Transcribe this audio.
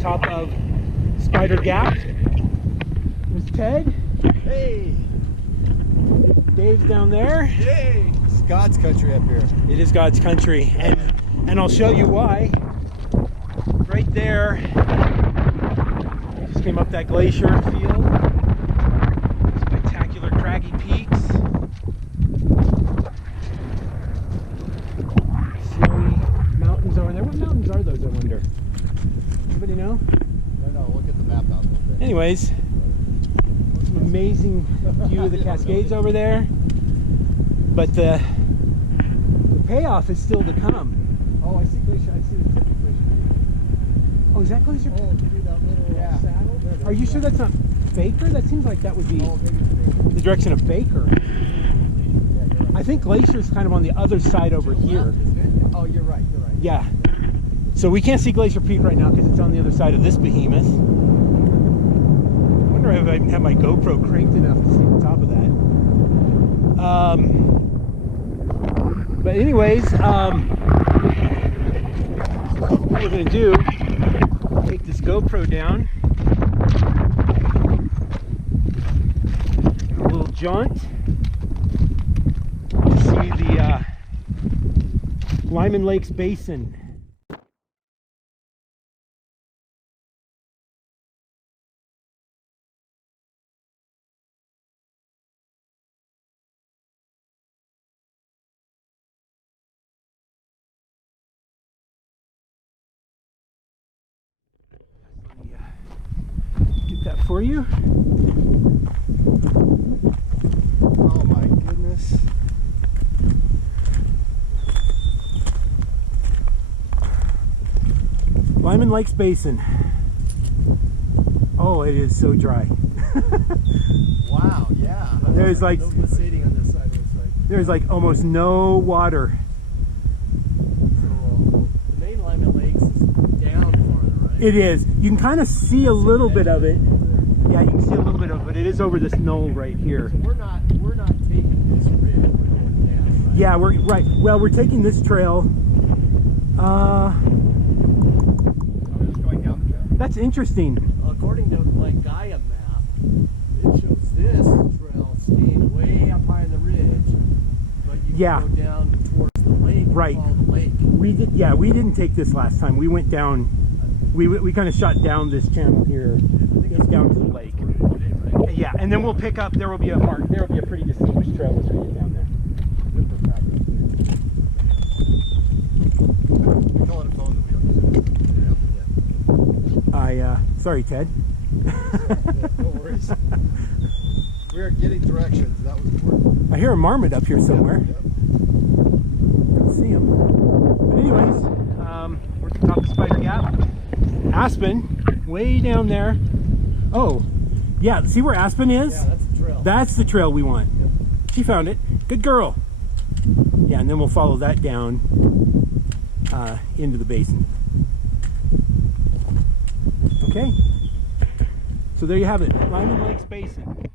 top of Spider Gap. There's Ted. Hey! Dave's down there. Yay! It's God's country up here. It is God's country, and I'll show you why. Right there, just came up that glacier field. Spectacular craggy peaks. Snowy mountains over there. What mountains are those, I wonder? Anybody know? I don't know, look at the map out a little bit. Anyways, some amazing view of the Cascades over there. But the payoff is still to come. Oh, I see Glacier. I see the tip of Glacier. Oh, is that Glacier? Oh, through that little saddle. Are you sure that's not Baker? That seems like that would be Maybe the direction of Baker. Yeah, you're right. I think Glacier's kind of on the other side over here. Oh, you're right. You're right. Yeah. So we can't see Glacier Peak right now because it's on the other side of this behemoth. I wonder if I have my GoPro cranked enough to see the top of that. But anyways, what we're going to do, take this GoPro down, a little jaunt to see the Lyman Lakes Basin. Get that for you. Oh my goodness. Lyman Lakes Basin. Oh, it is so dry. Wow, yeah. There's like no glaciating on this side of the site. there's like almost no water. So the main Lyman Lakes is down farther, right? It is. You can kind of see a little bit of it. Yeah, you can see a little bit of it. It is over this knoll right here. So we're not taking this ridge. We're going down. Right? Yeah, we're right. Well, we're taking this trail. We're just going down the trail. That's interesting. According to like Gaia map, it shows this trail staying way up high in the ridge, but you Yeah. can go down towards the lake. Right. And follow the lake. We did. Yeah, we didn't take this last time. We went down. We kind of shot down this channel here. It's down to the lake. Right? Yeah, and then we'll pick up. There will be a pretty distinguished trail as we get down there. We call it a phone that we don't use it. Sorry, Ted. No worries. We are getting directions. That was important. I hear a marmot up here somewhere. Yep. Don't see him. But anyways, we're at the top of Spider Gap. Aspen, way down there. Oh, yeah. See where Aspen is? Yeah, that's the trail. That's the trail we want. Yep. She found it. Good girl. Yeah, and then we'll follow that down into the basin. Okay. So there you have it, Lyman Lakes Basin.